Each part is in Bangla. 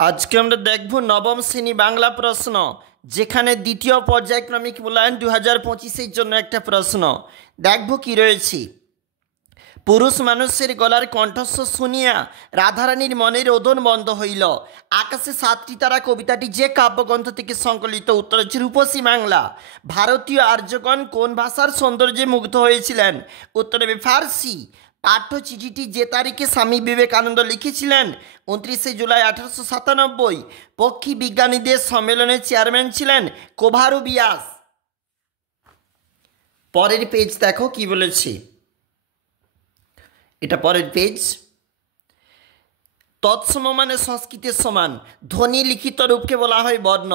আজকে আমরা দেখব নবম শ্রেণী বাংলা প্রশ্ন, যেখানে দ্বিতীয় পর্যায়ক্রমিক মূল্যায়ন 2025-এর জন্য একটা প্রশ্ন। দেখব কি রয়েছে। পুরুষ মানুষের গলার কণ্ঠস্বর শুনিয়া রাধারানীর মনের রোদন বন্ধ হইল। আকাশে সাতটি তারা কবিতাটি যে কাব্যগ্রন্থ থেকে সংকলিত? উত্তর হচ্ছে রূপসী বাংলা। ভারতীয় আর্যগণ কোন ভাষার সৌন্দর্যে মুগ্ধ হয়েছিলেন? উত্তর হবে ফার্সি। পাঠ্যচিঠিটি যে তারিখে স্বামী বিবেকানন্দ লিখেছিলেন? 29শে জুলাই 1897। পক্ষী বিজ্ঞানীদের সম্মেলনের চেয়ারম্যান ছিলেন কোভারুবিয়াস। পরের পেজ দেখো কি বলেছে, এটা পরের পেজ। তৎসম মানে সংস্কৃতের সমান। ধ্বনি লিখিত রূপকে বলা হয় বর্ণ।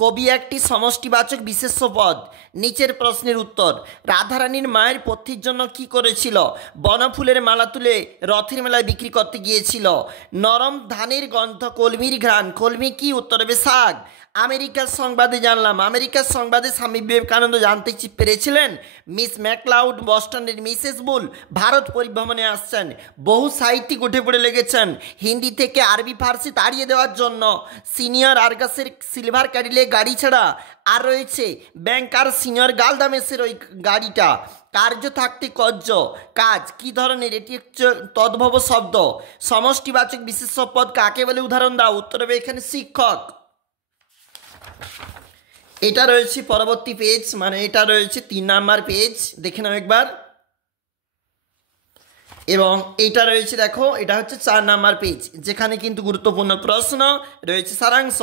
কবি একটি সমষ্টিবাচক বিশেষ্য পদ। নিচের প্রশ্নের উত্তর। রাধারানীর মায়ের পথ্যের জন্য কি করেছিল? বনফুলের মালা তুলে রথের মেলায় বিক্রি করতে গিয়েছিল। নরম ধানের গন্ধ, কলমির ঘ্রাণ। কলমি কি? উত্তর হবে শাক। আমেরিকার সংবাদে জানলাম। আমেরিকার সংবাদে স্বামী বিবেকানন্দ জানতে পেরেছিলেন মিস ম্যাকলাউড বস্টনের মিসেস বুল ভারত পরিভ্রমণে আসছেন। বহু সাহিত্যিক উঠে পড়ে লেগেছেন হিন্দি থেকে আরবি ফার্সি তাড়িয়ে দেওয়ার জন্য। সিনিয়র আর্গাসের সিলভার ক্যাডিলে গাড়ি ছাড়া আর রয়েছে ব্যাংকার সিনিয়র গালদামেসের ওই গাড়িটা। কার্য থাকতে কর্য, কাজ কি ধরনের? এটি হচ্ছে তদ্ভব শব্দ। সমষ্টিবাচক বিশেষ্য পদ কাকে বলে? উদাহরণ দাও। উত্তর হবে এখানে শিক্ষক। এটা রয়েছে পরবর্তী পেজ, মানে এটা রয়েছে 3 নাম্বার পেজ, দেখে নাও একবার। এবং এটা রয়েছে দেখো, এটা হচ্ছে 4 নাম্বার পেজ, যেখানে কিন্তু গুরুত্বপূর্ণ প্রশ্ন রয়েছে, সারাংশ।